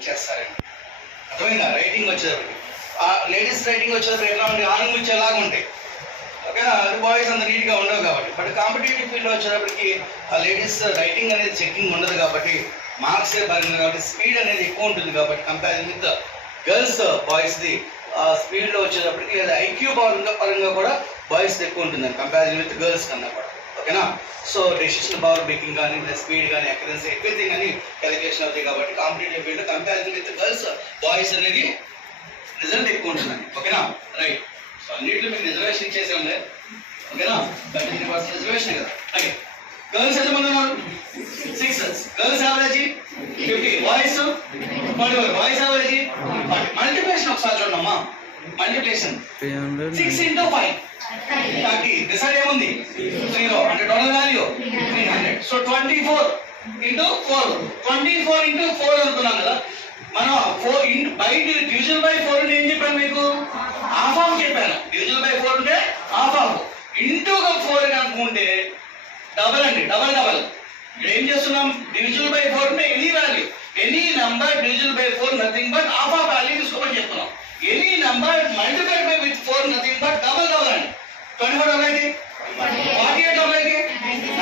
ఇచ్చేస్తారండి. అర్థమైందా? రైటింగ్ వచ్చేటప్పటికి ladies writing వచ్చేటప్పుడు ఎట్లా ఉంటాయి, ఆనందించి ఎలాగ ఉంటాయి, ఓకేనా? అది బాయ్స్ అంత నీట్గా ఉండవు కాబట్టి. బట్ కాంపిటేటివ్ ఫీల్డ్లో వచ్చేటప్పటికి ఆ లేడీస్ రైటింగ్ అనేది చెకింగ్ ఉండదు కాబట్టి మార్క్సే పరంగా కాబట్టి స్పీడ్ అనేది ఎక్కువ ఉంటుంది కాబట్టి కంపారిజన్ విత్ గర్ల్స్ బాయ్స్ది స్పీడ్లో వచ్చేటప్పటికి లేదా ఐక్యూ పరంగా కూడా బాయ్స్ ఎక్కువ ఉంటుందండి కంపారిజన్ విత్ గర్ల్స్ కన్నా కూడా, ఓకేనా? సో డెసిషన్ పవర్ మేకింగ్ కానీ స్పీడ్ కానీ అక్యురసీ ఎవ్రీథింగ్ అని క్యాలిక్యులేషన్ అవుతాయి కాబట్టి competitive field comparison with girls boys అనేది రిజల్ట్ ఎక్కువ ఉంటుందండి, ఓకేనా? రైట్. సో అన్నింటిలో మీకు రిజర్వేషన్ ఇచ్చేసి ఉంది, ఓకేనా? 33% రిజర్వేషన్ కదా. ఓకే, గర్ల్స్ ఎంతమంది ఉన్నారు? 6. Girls average 50, boys 44. Boys average 40. Multiplication ఒకసారి చూడమ్మా. Multiplication 6 into 5 30. రిజల్ట్ ఏముంది? 0. అంటే total value 300. So 24 into 4. 24 into 4 అనుకున్నాం కదా మనం. 4 బై డివిజన్ బై 4 అంటే ఏం చెప్పాను మీకు? హాఫ్ ఆఫ్ చెప్పాను. డివిజన్ బై 4 అంటే హాఫ్ ఆఫ్. ఇంటూ 4 అనుకుంటే డబల్ అండి, డబల్. ఇక్కడ ఏం చేస్తున్నాం? డివిజన్ బై 4 అంటే any value, any number division by 4 nothing but half of value తీసుకోమని చెప్తున్నాం. Any number multiplied by with 4 nothing but double అండి. 24 డబల్ అయితే 48 డబల్ అయితే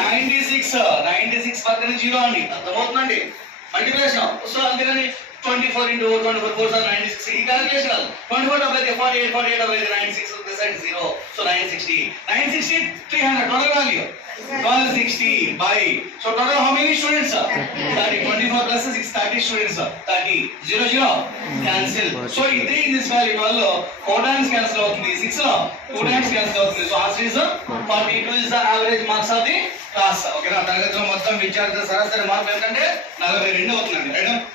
96 పక్కన 0 అండి. అర్థమవుతుందండి మల్టిప్లికేషన్. సో అంతేగాని 24 into 24 4 are 96. ఈ క్యాలిక్యులేషన్ కాదు. 24 డబల్ అయితే 48 డబల్ అయితే 96. This side 0. So 960 300 total value 1260 by. So total how many students? 30. 24 plus 6 30 students. 30 0 cancel. So in this value 12 లో 4 times cancel అవుతుంది, 6 లో 2 times cancel అవుతుంది. So answer is 42 is the average marks of the class. ఓకేనా? తరగతిలో మొత్తం విద్యార్థుల సరాసరి మార్కులు ఏంటంటే 42 అవుతుందండి. రైట్?